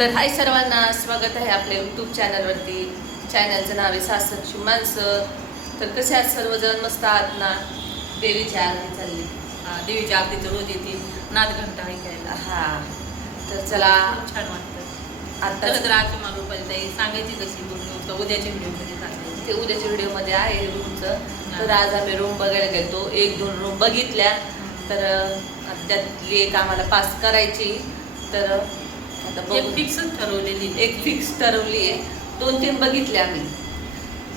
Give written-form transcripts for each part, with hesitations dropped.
तर हाय सर्वांना, स्वागत आहे आपल्या यूट्यूब चॅनलवरती. चॅनलचं नाव आहे सासरची माणसं. तर कसे आहात सर्वजण? मस्त आहात ना? देवीची आरती चालली. देवीच्या आरतीचं रोज येते नादघंटा ऐकायला. तर चला, खूप छान वाटतं. आता तर आज तुम्हाला रुपाली सांगायची कशी बोलून उद्याच्या व्हिडिओमध्ये सांगायची. ते उद्याच्या व्हिडिओमध्ये आहे रूमचं. तर आज आम्ही रूम बघायला गेलो. 1-2 रूम बघितल्या. तर त्यातली एक आम्हाला पास करायची. तर आता एक फिक्सच ठरवलेली, एक फिक्स ठरवली आहे. 2-3 बघितले आम्ही.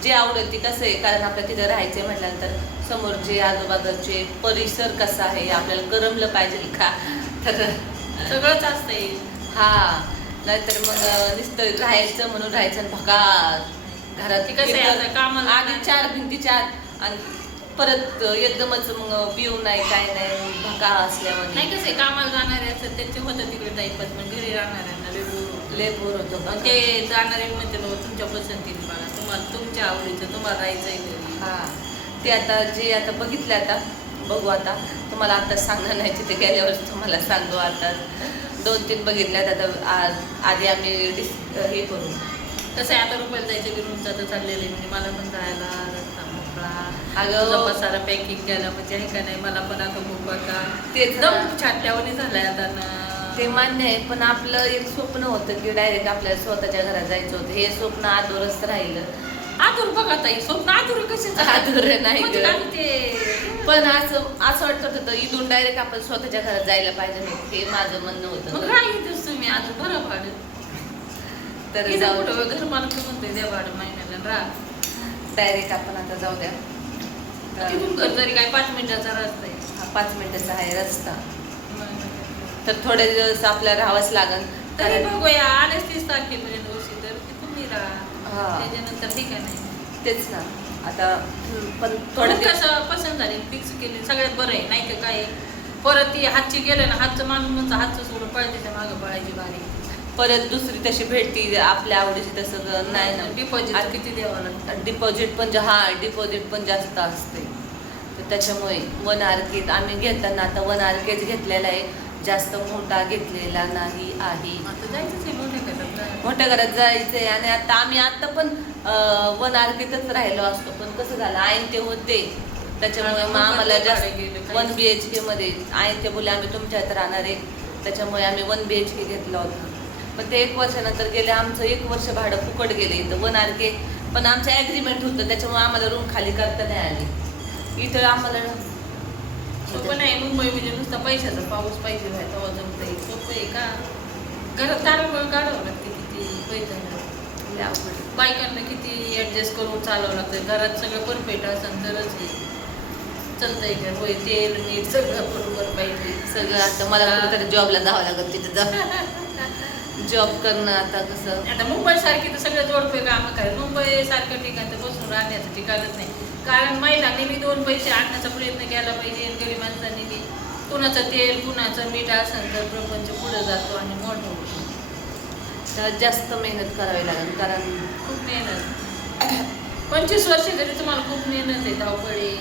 जे आवडेल ती कसं आहे, कारण आपल्या तिथं राहायचे म्हटल्यानंतर समोरचे आजूबाजूचे परिसर कसा आहे आपल्याला करमलं पाहिजे का. तर सगळंच असतंय. नाहीतर मग नुसतं राहायचं म्हणून राहायचं आणि भकास घरात कसं आहे आता कामाला आधी 4 भिंतीच्या आत आणि परत एकदमच मग पिऊ नाही काय नाही भका असल्यावर नाही. कसं आहे कामाला जाणारे असतात त्यांचे होतं तिकडे टाईपच, पण घरी राहणाऱ्यांना लय बोर होतो. पण ते जाणारे म्हणते तुमच्या पसंतीने बघा, तुम्हाला तुमच्या आवडीचं तुम्हाला राहायचंय घरी. ते आता जे आता बघितलं, आता बघू. आता तुम्हाला आता सांगणार नाही, तिथे गेल्यावर तुम्हाला सांगू. आता 2-3 बघितल्यात. आता आधी आम्ही हे करू. कसं आहे आता रुपाली जायचं रूमचा तर चाललेलं आहे, म्हणजे मला पण जायला रस्ता मोकळा. अगं पसारा पॅकिंग केला म्हणजे आहे का नाही, मला पण आता खूप बघा ते एकदम छाटल्यावानी झालाय आता ना. ते मान्य आहे, पण आपलं एक स्वप्न होतं की डायरेक्ट आपल्याला स्वतःच्या घरात जायचं होतं. हे स्वप्न आधुरच राहिलं. आतुर बघा ताई, स्वप्न आतुर कसे आधुर नाही म्हणजे ग. काय ते पण असं वाटत होतं इथून डायरेक्ट आपण स्वतःच्या घरात जायला पाहिजे नाही, हे माझं म्हणणं मग होतं. काय घेतोस तुम्ही आता बरं भाडं. तर इथं जाऊ कुठं घर मालक म्हणतोय द्या भाडं महिन्याला राहा. डायरेक्ट आपण आता जाऊ द्या. तिथून घर जरी काय 5 मिनिटाचा रस्ता आहे. 5 मिनिटाचा आहे रस्ता. तर थोडे दिवस आपल्याला राहावंच लागेल. तरी बघूया, आलेच 30 तारखेपर्यंत वर्षी तर तुम्ही राहा, त्याच्यानंतर ठीक आहे नाही. तेच ना. आता पण थोडं कसं पसंत झाली, फिक्स केली, सगळ्यात बरं आहे. नाही तर काय परत ती हातची गेलं ना, हातचं माणूस म्हणतं हातचं सोडून पळते मागं पळायची बारी. परत दुसरी तशी भेटती आपल्या आवडीची तसं नाही ना. डिपॉझिट किती द्यावं लागतं. डिपॉझिट पण जास्त असते. तर त्याच्यामुळे 1 RK आम्ही घेताना आता 1 RKच घेतलेला आहे, जास्त मोठा घेतलेला नाही आहे. आता जायचंच आहे मोठ्या घरात जायचंय. आणि आता पण 1 RKतच राहिलो असतो, पण कसं झालं आईन ते होते, त्याच्यामुळे मग आम्हाला जास्त 1 BHK मध्ये आईन ते बोलले आम्ही तुमच्या इथं राहणार आहे, त्याच्यामुळे आम्ही 1 BHK घेतलं होतं. पण ते 1 वर्षानंतर गेले, आमचं 1 वर्ष भाडं फुकट गेले इथं 1 RK. पण आमचं ॲग्रीमेंट होतं, त्याच्यामुळे आम्हाला रूम खाली करता नाही आली. इथं आम्हाला सोपं नाही. मुंबई म्हणजे नुसता पैशाचा पाऊस पाहिजे तेव्हा जमतंय. सोपं आहे का? घरात तारांबळ काढावं लागते, किती पैसा बायकांना किती ॲडजस्ट करून चालावं लागतं. घरात सगळं परफेक्ट असेल तरच हे चालतंय का. होय, तेल मीठ सगळं बरोबर पाहिजे. सगळं आता मला कुठेतरी जॉबला जावं लागत, तिथं जाऊ जॉब करणं. आता कसं आता मुंबई सारखी तर सगळं जोडपे कामं करायचं. मुंबई सारखं ठिकाण तर बसून राहण्याचं ठिकाणच नाही. कारण महिलांनी मी 2 पैसे आणण्याचा प्रयत्न केला पाहिजे. गरीब माणसांनी बी कुणाचं तेल कुणाचं मीठ असेल तर प्रपंच पुढे जातो आणि मोठं होतो. तर जास्त मेहनत करावी लागेल, कारण खूप मेहनत. 25 वर्ष तरी तुम्हाला खूप मेहनत आहे. धावपळी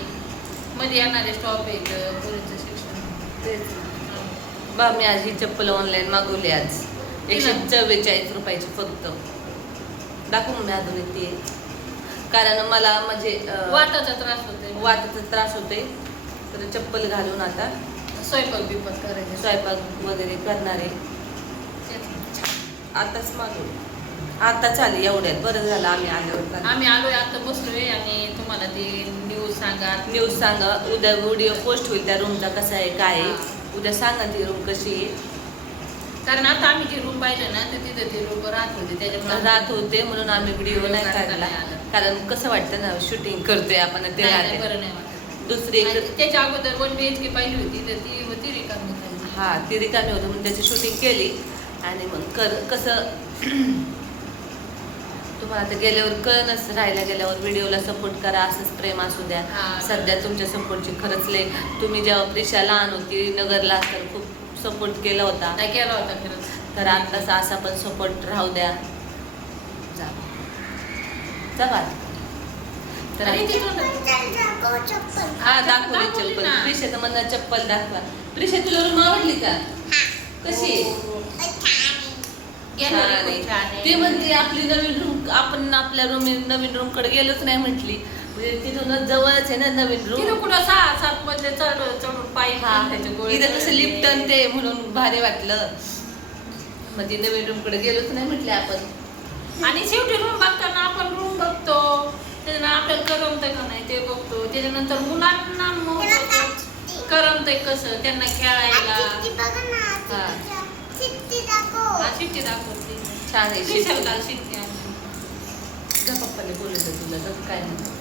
मध्ये येणारे स्टॉप आहेत, पुढचं शिक्षण. तेच बा. मी आज ही चप्पल ऑनलाईन मागवली, आज 144 रुपयाची फक्त. दाखवून मी अजून ती, कारण मला म्हणजे वाताचा त्रास होते, वाताचा त्रास होते. तर चप्पल घालून आता स्वयंपाक बिपाक करायचे, स्वयंपाक वगैरे करणारे. आताच मागवलं, आता चालेल एवढ्यात. बरं झालं आम्ही आल्यावर. आम्ही आलोय आता बसलोय आणि तुम्हाला ती न्यूज सांगा. उद्या व्हिडिओ पोस्ट होईल त्या रूमचा, कसा आहे काय आहे. उद्या सांगा ती रूम कशी आहे. कारण आता आम्ही जे रूम पाहिलं ना तर तिथे ते लोक राहत होते, त्याच्यामुळे राहत होते म्हणून आम्ही व्हिडिओ नाही काढला. कारण कसं वाटतं ना, शूटिंग करतोय आपण, ते राहते बरं नाही वाटत. दुसरी त्याच्या अगोदर 1 BHK पाहिली होती तर ती होती रिकामी. ती रिकामी होती म्हणून त्याची शूटिंग केली. आणि मग कसं तुम्हाला आता गेल्यावर कळनच, राहायला गेल्यावर व्हिडिओला सपोर्ट करा, असंच प्रेम असू द्या. सध्या तुमच्या सपोर्टची खरंच लय. तुम्ही जेव्हा प्रिशा लहान होती नगरला असताना खूप सपोर्ट केला होता खरंच. तर आत्ताचा असा पण सपोर्ट राहू द्या. जा तर दाखवली चप्पल. प्रिशाचं म्हणणं चप्पल दाखवा. प्रिशा तुला रूम आवडली का? कशी गॅलरी खूप छान आहे. ती म्हणते आपली नवीन रूम, आपण आपल्या नवीन रूम कडे गेलोच नाही म्हटली. म्हणजे तिथूनच जवळच आहे ना नवीन रूम. तिथं कुठं 6-7 मधले चढून पायी इथं कसं लिफ्टन ते म्हणून भारी वाटलं. मग ती नवीन रूम कडे गेलोच नाही म्हटले आपण. आणि शेवटी रूम बघताना आपण रूम बघतो, त्याच्यानं आपल्याला करमतंय का नाही ते बघतो. त्याच्यानंतर मुलांना करमतंय कसं, त्यांना खेळायला शिट्टी दाखवते. छान आहे स्पेशल काल शिट्टी पप्पाने बोलवलं तुला तर काय नाही.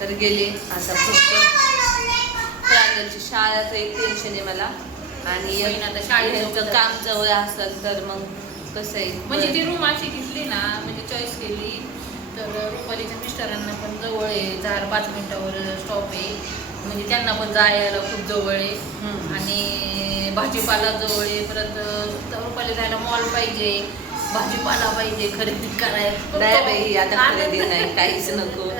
तर गेले आता फक्त प्रांजलची शाळेचं एक टेन्शन आहे मला. आणि आता शाळेचं काम जवळ असेल तर मग कसं आहे, म्हणजे ती रूम अशी घेतली ना, म्हणजे चॉईस केली तर रुपालीच्या मिस्टरांना पण जवळ आहे, 4-5 मिनिटावर स्टॉप आहे. म्हणजे त्यांना पण जायला खूप जवळ आहे. आणि भाजीपाला जवळ आहे. परत रुपाली जायला मॉल पाहिजे, भाजीपाला पाहिजे, खरेदी करायला. नाही बाई आता खरेदी नाही, काहीच नको.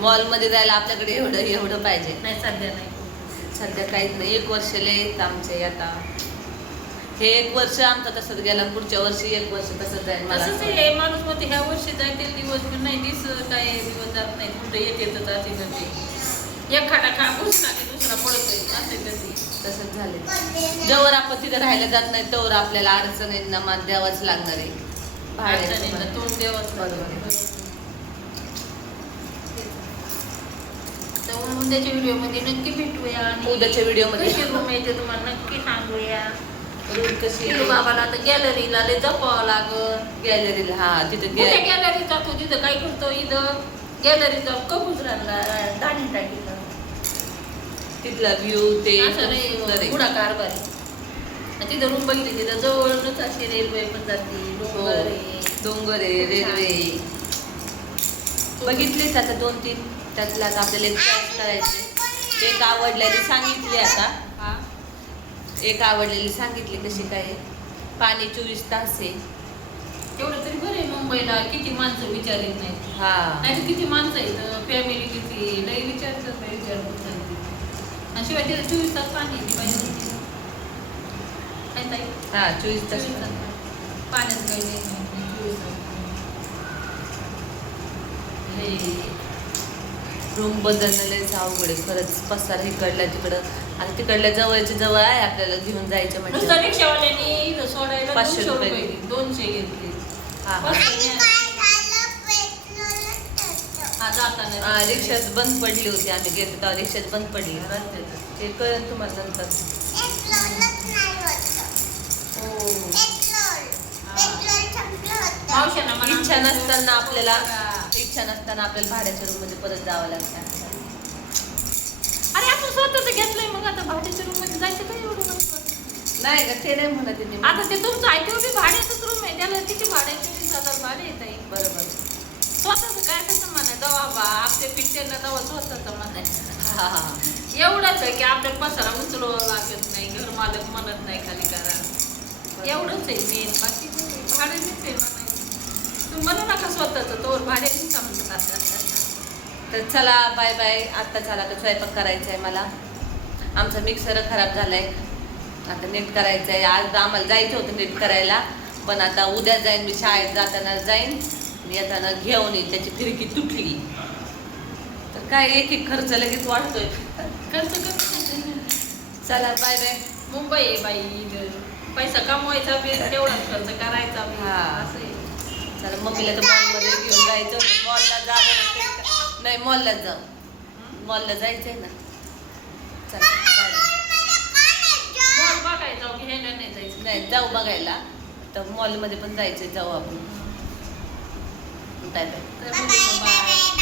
मॉल मध्ये जायला आपल्याकडे एवढं पाहिजे. नाही सध्या नाही, सध्या काहीच नाही. 1 वर्ष लय आमचे आता. हे 1 वर्ष आमचं तसंच गेला, पुढच्या वर्षी 1 वर्ष तसंच जाईल मला. तसंच आहे माणूस मध्ये ह्या वर्षी जायचे दिवस पण नाही, काय दिवस जात नाही, कुठे येते जाते जाते. एक खाटा खा घुसला की दुसरा पडतोय असे कधी. तसंच झाले. जोवर आपण तिथे राहायला जात नाही तोवर आपल्याला अडचणींना मात द्यावाच लागणार आहे. अडचणींना तोंड द्यावंच बरोबर. तर उद्याच्या व्हिडिओ मध्ये नक्की भेटूया. आणि उद्याच्या व्हिडिओ मध्ये कशी रूम आहे ते तुम्हाला नक्की सांगूया. रूम कशी पिलू बाबाला आता गॅलरीला लय जपावं लागल. गॅलरीला हा तिथे गॅलरी जातो तिथं काय करतो, इथं गॅलरी जाऊ कबुजरांना दाणी टाकीला तिथला व्ह्यू ते असं नाही पुढा कारभार आहे. तिथं रूम बघितली तिथं जवळच अशी रेल्वे पण जाते, डोंगर आहे रेल्वे बघितलेच आता 2-3. त्यातला आता आपल्याला एक चॉईस करायचे. एक आवडलेली सांगितली आता, एक आवडलेली सांगितली कशी काय. पाणी 24 तास आहे. तेवढं तरी बरं आहे. मुंबईला किती माणसं विचारित नाहीत. नाही किती माणसं आहेत, फॅमिली किती लई विचारतात, विचारपूस झाली. आणि शिवाय तिथे 24 तास पाणी पाहिजे. 24 तास पाण्यात काही नाही, 24 तास. रूम बदलणं लयच अवघड आहे खरंच. पसार इकडल्या तिकडं. आणि तिकडल्या जवळच्या जवळ आहे आपल्याला घेऊन जायचं म्हणजे. रिक्षावाल्याने इथं सोडायला 500 रुपये 200 घेतले. जाताना रिक्षाच बंद पडली होती, आम्ही गेलो तेव्हा रिक्षाच बंद पडली. ते कळेल तुम्हाला नंतर. इच्छा नसताना आपल्याला भाड्याच्या रूम मध्ये परत जावं लागतं. अरे आपण स्वतःच घेतलंय, मग आता भाड्याच्या रूम मध्ये जायचं काय एवढं नाही का. ते नाही म्हणत आहे. आता ते तुमचं आहे तेवढी भाड्याचंच रूम आहे, त्याला तिची भाडे 24,000 भाडे येत आहे. बरोबर. स्वतःच काय कसं म्हणाय दवा आपल्या पिक्चरला दवा स्वतःच म्हणायचं. हा एवढंच आहे की आपल्याला पसारा उचलवावं लागत नाही, घर मालक म्हणत नाही खाली करा. एवढंच आहे मेन, बाकी भाड्यानेच आहे म्हणायचं. तुम्ही म्हणू नका स्वतःच, तोवर भाड्याने समजतात. तर चला बाय बाय. आत्ता चला तर स्वयंपाक करायचा आहे मला. आमचा मिक्सर खराब झालाय, आता नीट करायचं आहे. आज आम्हाला जायचं होतं नीट करायला, पण आता उद्या जाईन. मी शाळेत जाताना जाईन, येताना घेऊन येईल. त्याची खिडकी तुटली तर काय एक खर्च लगेच वाढतोय. खर्च चला बाय बाय. मुंबई आहे बाई, पैसा कमवायचा बी तेवढाच खर्च करायचा. असं आहे. चला मम्मीला तर मॉलमध्ये घेऊन जायचं. मॉलला जावं नाही, मॉललाच जाऊ. मॉलला जायचंय ना. चला बघायचं घ्यायला नाही जायचं. नाही जाऊ बघायला, तर मॉलमध्ये पण जायचंय, जाऊ आपण. Bye bye. बाय.